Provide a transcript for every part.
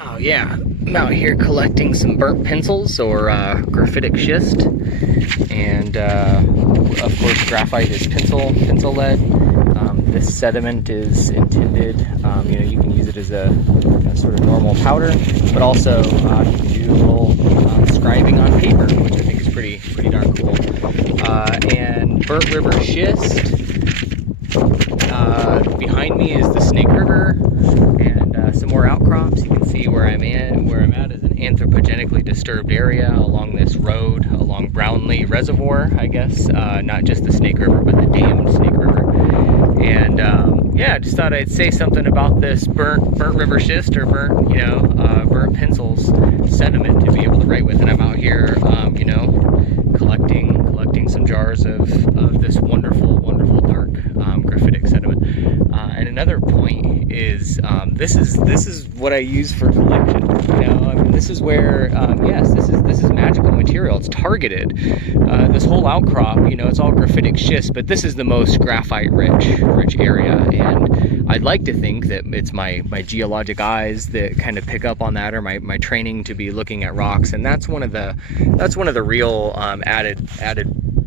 Oh yeah, I'm out here collecting some burnt pencils or graphitic schist, and of course graphite is pencil lead. This sediment is intended, you can use it as a sort of normal powder, but also you can do a little scribing on paper, which I think is pretty darn cool. And Burnt River Schist. Behind me is the Snake River, and some more outcrops. You can see where I'm at is an anthropogenically disturbed area along this road, along Brownlee Reservoir, I guess. Not just the Snake River, but the dammed Snake River. And yeah, I just thought I'd say something about this burnt river schist, or burnt pencils sediment to be able to write with. And I'm out here, collecting some jars of this wonderful dark graphitic sediment. And another point is this is what I use for collection. This is where yes, this is magical material. It's targeted. This whole outcrop, it's all graphitic schist, but this is the most graphite rich area, and I'd like to think that it's my geologic eyes that kind of pick up on that, or my training to be looking at rocks, and that's one of the real added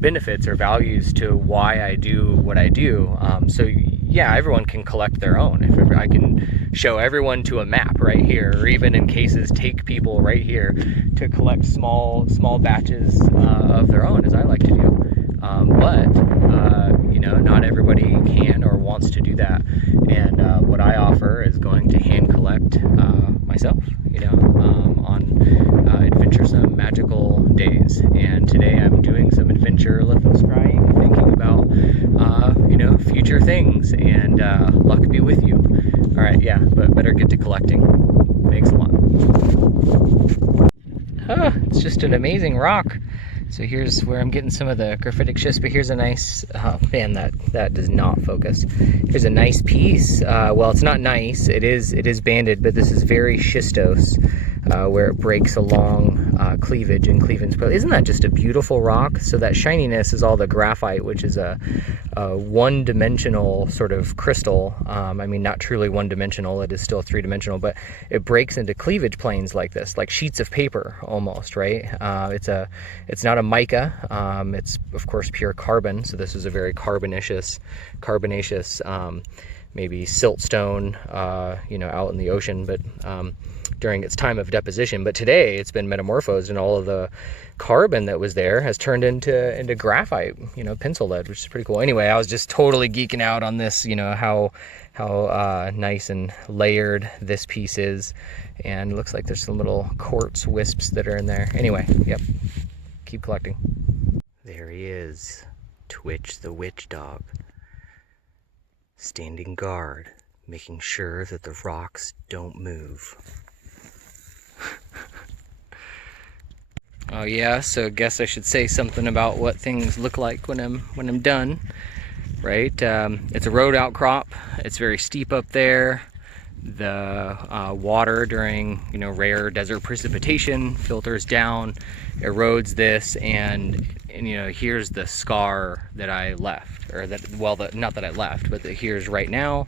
benefits or values to why I do what I do. So yeah, everyone can collect their own. If I can show everyone to a map right here, or even in cases take people right here to collect small batches of their own, as I like to do. But not everybody can or wants to do that. And what I offer is going to hand collect myself, on adventuresome, magical days. And today I'm doing some adventure lithoscrying, thinking about, future things, and luck be with you. All right, yeah, but better get to collecting. Thanks a lot. It's just an amazing rock. So here's where I'm getting some of the graphitic schist, but here's a nice, man, that does not focus. Here's a nice piece. Well, it's not nice, it is banded, but this is very schistose, where it breaks along cleavage and cleavage. But isn't that just a beautiful rock? So that shininess is all the graphite, which is a one-dimensional sort of crystal. Not truly one-dimensional, it is still three-dimensional, but it breaks into cleavage planes like this, like sheets of paper almost, right? It's not a mica, it's of course pure carbon, so this is a very carbonaceous maybe siltstone, out in the ocean, but during its time of deposition. But today it's been metamorphosed, and all of the carbon that was there has turned into graphite, pencil lead, which is pretty cool. Anyway, I was just totally geeking out on this, how nice and layered this piece is, and it looks like there's some little quartz wisps that are in there. Anyway, yep, keep collecting. There he is, Twitch the witch dog, standing guard, making sure that the rocks don't move. Oh yeah, so I guess I should say something about what things look like when I'm done, right? It's a road outcrop. It's very steep up there. The water during rare desert precipitation filters down, erodes this, and here's the scar that I left, or that, well, not that I left, but that here's right now.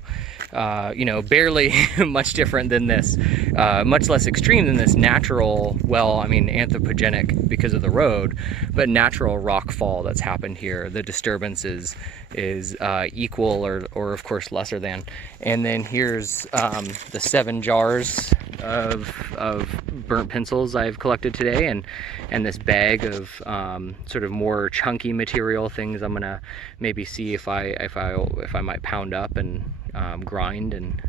Barely much different than this, much less extreme than this natural, anthropogenic because of the road, but natural rock fall that's happened here. The disturbance is equal or of course lesser than. And then here's the 7 jars of burnt pencils I've collected today, and this bag of sort of more chunky material things I'm gonna maybe see if I might pound up and grind and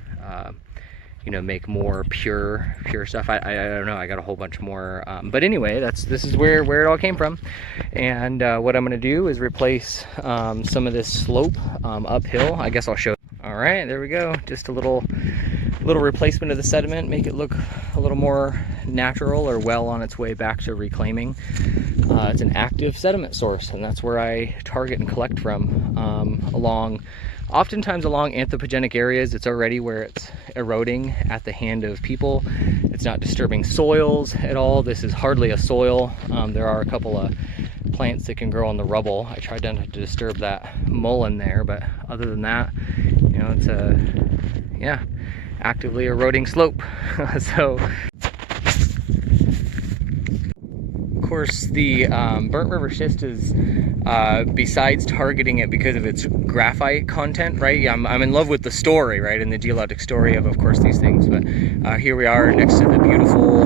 make more pure stuff. I don't know, I got a whole bunch more, but anyway, this is where it all came from. And what I'm gonna do is replace some of this slope uphill. I guess I'll show. All right, there we go, just a little replacement of the sediment, make it look a little more natural, or well on its way back to reclaiming. It's an active sediment source, and that's where I target and collect from, oftentimes along anthropogenic areas. It's already where it's eroding at the hand of people. It's not disturbing soils at all. This is hardly a soil. There are a couple of plants that can grow on the rubble. I tried not to disturb that mullein there, but other than that, it's a actively eroding slope. So of course, the Burnt River Schist is, besides targeting it because of its graphite content, right? Yeah, I'm in love with the story, right, and the geologic story of course, these things. But here we are next to the beautiful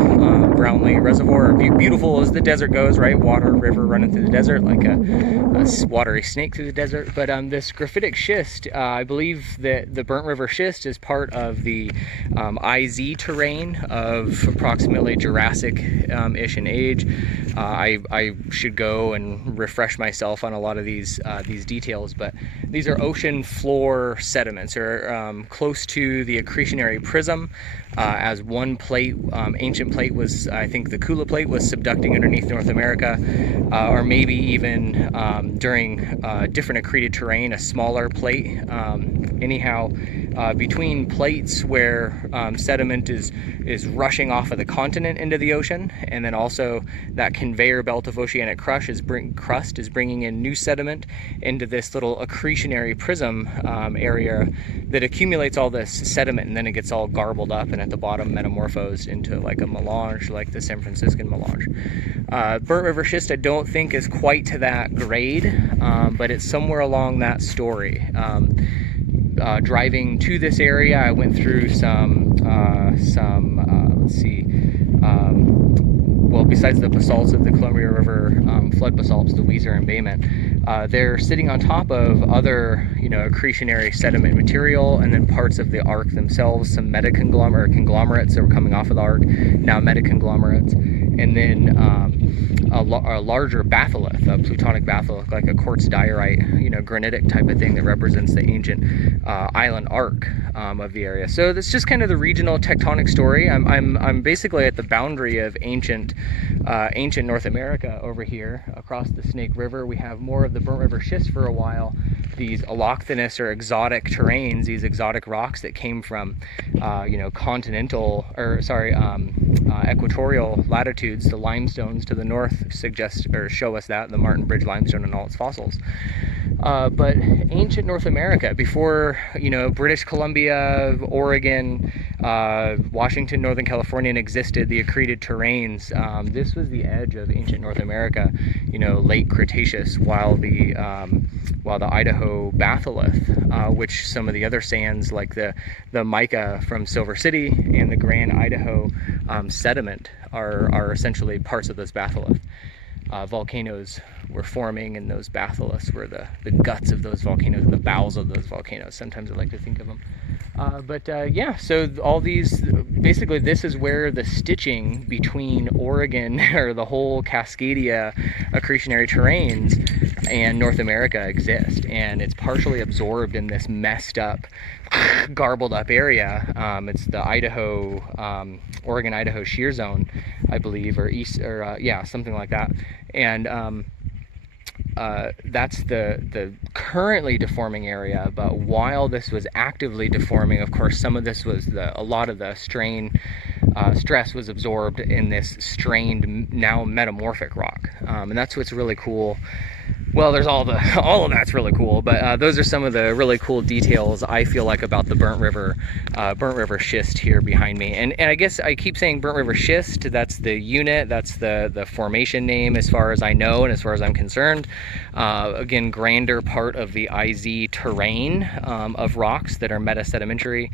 Brownlee Reservoir, beautiful as the desert goes, right? Water, river running through the desert like a watery snake through the desert. But this graphitic schist, I believe that the Burnt River Schist is part of the IZ terrane of approximately Jurassic-ish in age. I should go and refresh myself on a lot of these details, but these are ocean floor sediments, or close to the accretionary prism. As one plate, ancient plate was, I think the Kula plate was subducting underneath North America, or maybe even during different accreted terrain, a smaller plate. Anyhow, between plates where sediment is rushing off of the continent into the ocean, and then also that conveyor belt of oceanic crust is bringing in new sediment into this little accretionary prism area that accumulates all this sediment, and then it gets all garbled up and at the bottom metamorphosed into like a melange, like the San Franciscan melange. Burnt River Schist I don't think is quite to that grade, but it's somewhere along that story. Driving to this area, I went through some let's see, well, besides the basalts of the Columbia River flood basalts, the Weiser embayment, they're sitting on top of other, accretionary sediment material, and then parts of the arc themselves, some conglomerates that were coming off of the arc, now metaconglomerates, and then a larger batholith, a plutonic batholith, like a quartz diorite, granitic type of thing that represents the ancient island arc of the area. So that's just kind of the regional tectonic story. I'm basically at the boundary of ancient North America over here. Across the Snake River, we have more of the Burnt River Schist for a while. These allochthonous or exotic terranes, these exotic rocks that came from, equatorial latitudes. The limestones to the north suggest or show us that, the Martin Bridge limestone and all its fossils. But ancient North America, before, British Columbia, Oregon, Washington, Northern California existed, the accreted terranes, this was the edge of ancient North America, late Cretaceous, while the Idaho batholith, which some of the other sands like the mica from Silver City and the Grand Idaho sediment are essentially parts of this batholith. Volcanoes were forming, and those batholiths were the guts of those volcanoes, the bowels of those volcanoes. Sometimes I like to think of them. Yeah, so all these, basically this is where the stitching between Oregon, or the whole Cascadia accretionary terranes, and North America exist, and it's partially absorbed in this messed up, garbled up area. It's the Oregon-Idaho shear zone, I believe, or something like that. And that's the currently deforming area. But while this was actively deforming, of course, some of this was a lot of the stress was absorbed in this strained, now metamorphic rock, and that's what's really cool. Well, there's all of that's really cool, but those are some of the really cool details I feel like about the Burnt River Schist here behind me. And I guess I keep saying Burnt River Schist. That's the unit. That's the formation name, as far as I know and as far as I'm concerned. Again, grander part of the IZ terrane of rocks that are metasedimentary.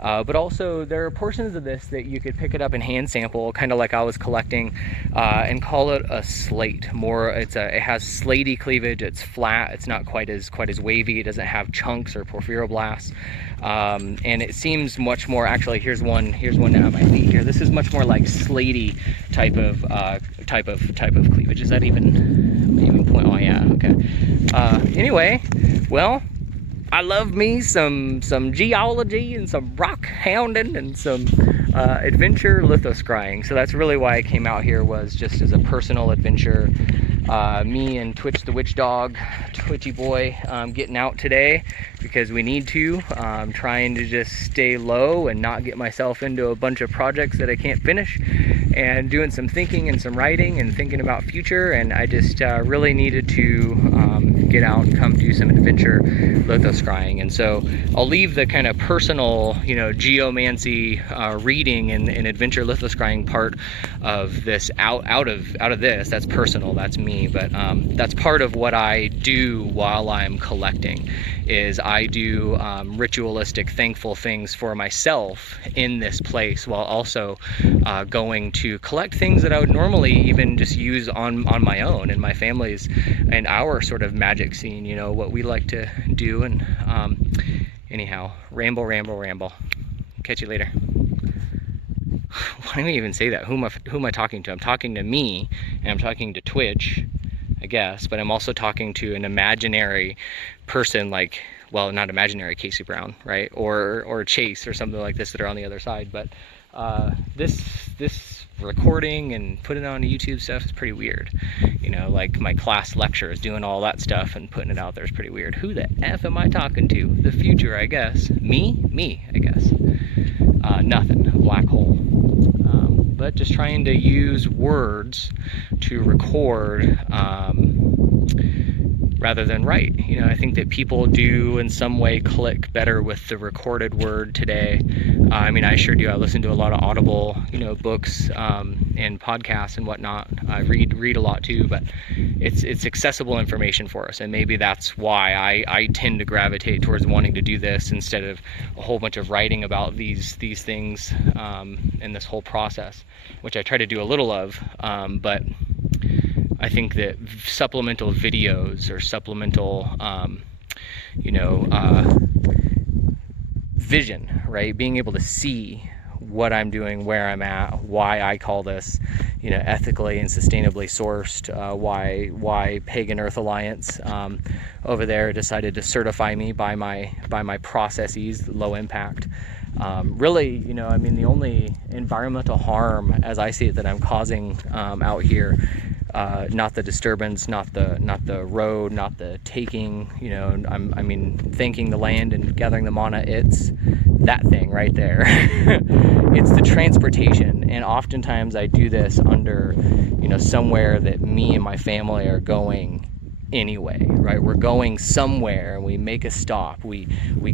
But also there are portions of this that you could pick it up and hand sample, kind of like I was collecting, and call it a slate. It has slaty cleavage. It's flat. It's not quite as wavy. It doesn't have chunks or porphyroblasts, and it seems much more. Actually, here's one down at my feet here. This is much more like slaty type of cleavage. Is that even point? Oh yeah. Okay. Anyway, well, I love me some geology and some rock hounding and some adventure lithoscrying. So that's really why I came out here, was just as a personal adventure. Me and Twitch the Witch Dog, Twitchy Boy, getting out today because we need to. Trying to just stay low and not get myself into a bunch of projects that I can't finish, and doing some thinking and some writing and thinking about future. And I just really needed to get out and come do some adventure lithoscrying. And so I'll leave the kind of personal, you know, geomancy reading and adventure lithoscrying part of this out of this. That's personal, that's me, but that's part of what I do while I'm collecting. Is I do ritualistic, thankful things for myself in this place, while also going to collect things that I would normally even just use on my own in my family's and our sort of magic scene, you know, what we like to do. And anyhow, ramble. Catch you later. Why do we even say that? Who am I talking to? I'm talking to me, and I'm talking to Twitch, I guess, but I'm also talking to an imaginary person, like, well, not imaginary, Casey Brown, right? Or Chase or something like this that are on the other side. But this recording and putting it on YouTube stuff is pretty weird. You know, like my class lectures, doing all that stuff and putting it out there is pretty weird. Who the F am I talking to? The future, I guess. Me, I guess. Nothing, a black hole. But just trying to use words to record rather than write. You know, I think that people do in some way click better with the recorded word today. I mean, I sure do. I listen to a lot of Audible, you know, books and podcasts and whatnot. I read a lot too, but it's accessible information for us, and maybe that's why I tend to gravitate towards wanting to do this instead of a whole bunch of writing about these things and this whole process, which I try to do a little of, but I think that supplemental videos or supplemental, vision, right? Being able to see what I'm doing, where I'm at, why I call this, you know, ethically and sustainably sourced, why Pagan Earth Alliance over there decided to certify me by my processes, low impact. Really, you know, I mean, the only environmental harm, as I see it, that I'm causing out here, not the disturbance, not the road, not the taking, you know, I mean, thanking the land and gathering the mana, it's that thing right there. It's the transportation, and oftentimes I do this under, you know, somewhere that me and my family are going anyway, right? We're going somewhere and we make a stop, we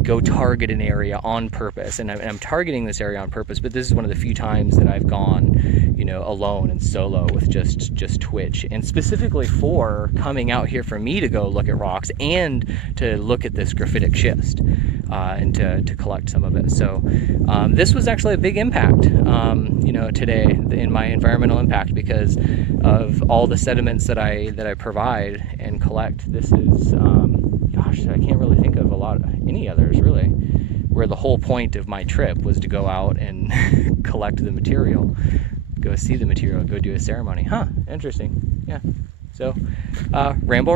go target an area on purpose, and I'm targeting this area on purpose, but this is one of the few times that I've gone, you know, alone and solo with just Twitch, and specifically for coming out here for me to go look at rocks and to look at this graphitic schist and to collect some of it. So this was actually a big impact, you know, today in my environmental impact, because of all the sediments that I provide and collect. This is, gosh, I can't really think of any others really, where the whole point of my trip was to go out and collect the material, go see the material, go do a ceremony. Huh, interesting. Yeah. So, ramble.